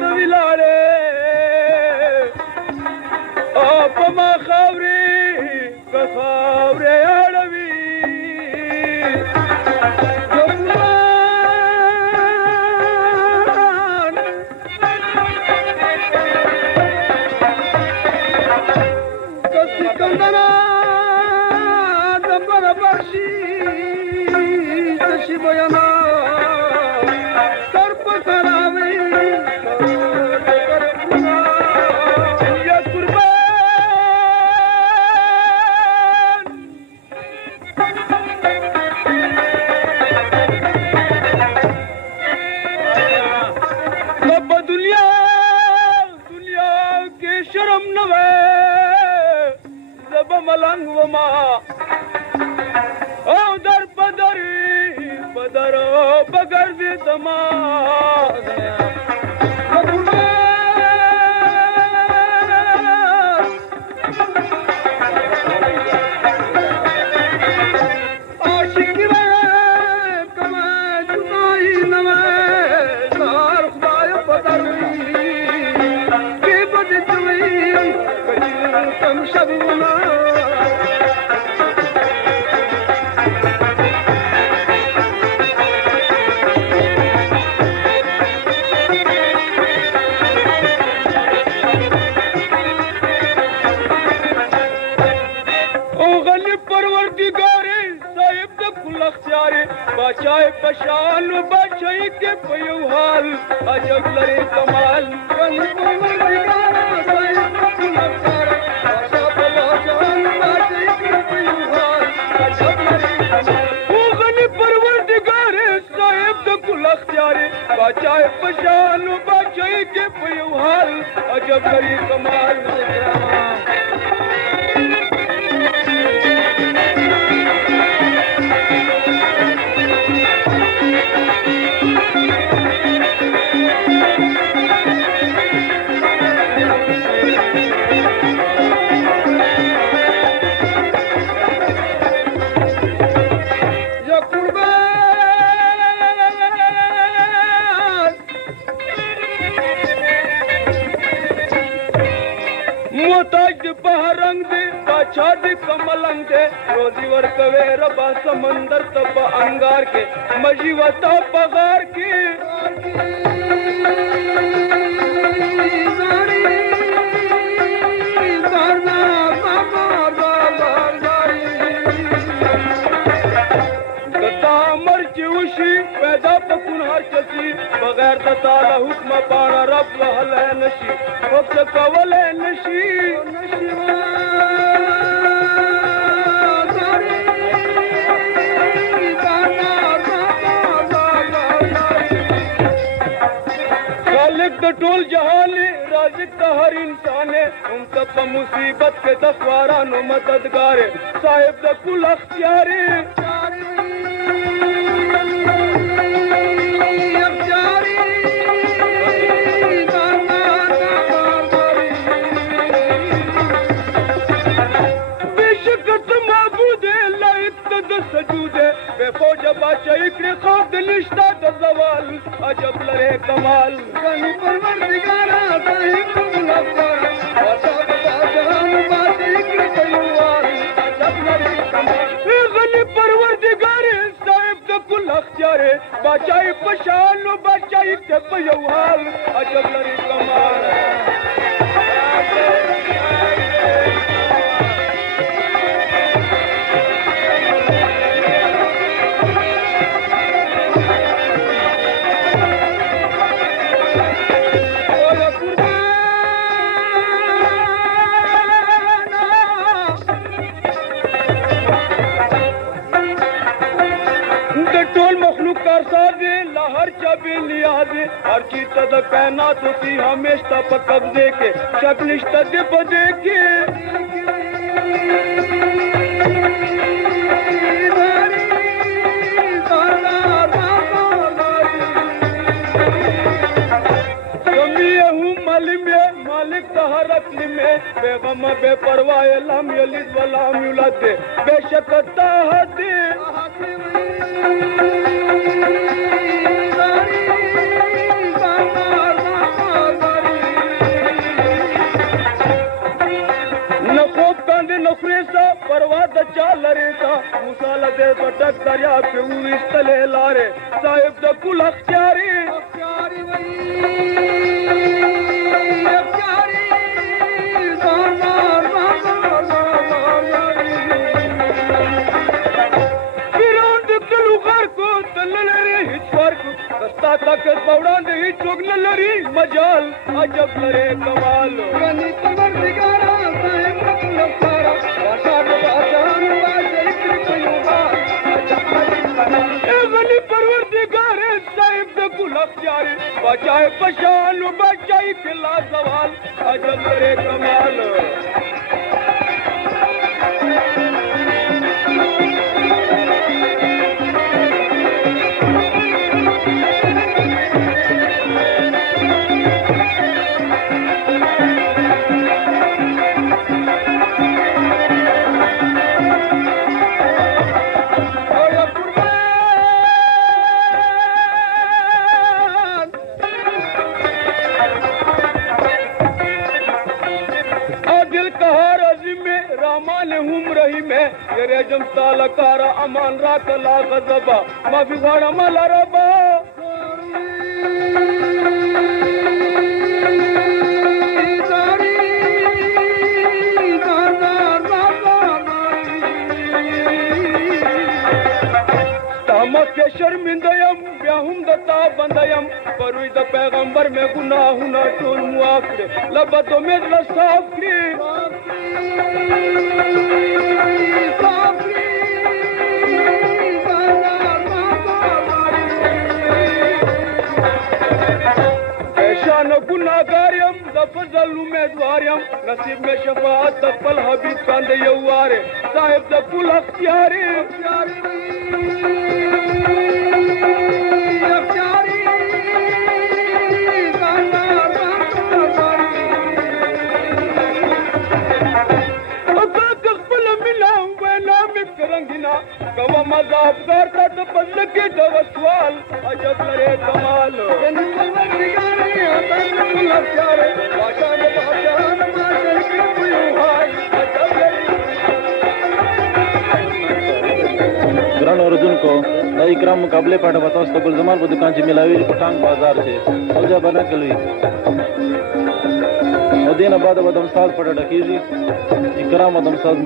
ولاړې او په ما خاورې که خاورې اړوي سکندره د برابر شي بیانا سر په سراوي یا قربان په دنیا کې شرم نه وای زب ملنګ وما او در بدر بغیر دې تما عاشق وې کما جمعي نو سار خدای بدر کې بده چوي کم شبونه بچای پشان بچای کې په یو حال عجب لري کمال غني پروردګار صاحب ګلکار بچا پشان بچای کې په یو حال عجب لري کمال او غني پروردګار صاحب د ګلختیار بچای پشان بچای کې په یو حال عجب لري کمال मोताज बहरंग दे बादशाह दे कमलंग दे रोजी वर्कवे रबा समंदर तब अंगार के मजी वता पगार के पैदा पकुन हर चसी बगैर ताला हुक्म पाना रब वहल है नशी वक्त कवल है नशी खालिक द टोल जहान राजिक द हर इंसान है उन सब मुसीबत के दसवारा नो मददगार साहिब द कुल अख्तियार फौज बादशाही के खौफ निश्ता दवाल अजब लरे कमाल गनी परवरदिगारा साहिब गुलफ्तार अजब बादशाह बादशाही के कयुवाल अजब लरे कमाल गनी परवरदिगार साहिब द कुल अख्तियार बादशाही पशान बादशाही के कयुवाल अजब लरे कमाल हर चीज तद कायनात होती हमेशा पर कब्जे के शक्लिश्त बदे के मालिक तहरत में बेगम बेपरवाह लम यलिद वलाम युलद बेशक ताहत دریا पे उस्तले लारे साहिब द कुल अख्तियारी ताकत बवड़ान ही चुगन लरी मजाल अजब लरे कमाल गनी परवरदिगारा साहिब लखारा वाशा वाशान वाजे कृपयुहा ए गनी परवरदिगारे साहिब द गुलख्तियारी बचाए पशान बचाई किला सवाल अजब लरे कमाल ये रेजम तालकारा अमान राकला गजबा माफी वाड़ा मला रबा के शर्मिंदयम ब्याहुम दता बंदयम परुई द पैगंबर में गुनाह ना टोल मुआफरे लबतो में लसाफरी शान गुनाहगारियम दफजल उम्मीदवारियम नसीब में शफाअत दफल हबीब कांदे यवारे साहिब द कुल अख्तियारी गवा मजाब करता तो बदल के जब सवाल अजब लरे कमाल ग्रान अर्जुन को नई क्रम मुकाबले पाठ बताओ गुल जमाल को दुकान से मिलावी पटांग बाजार से औजा बना कलवी मदीना बाद वदम साल पड़ा डकीजी इकराम वदम साल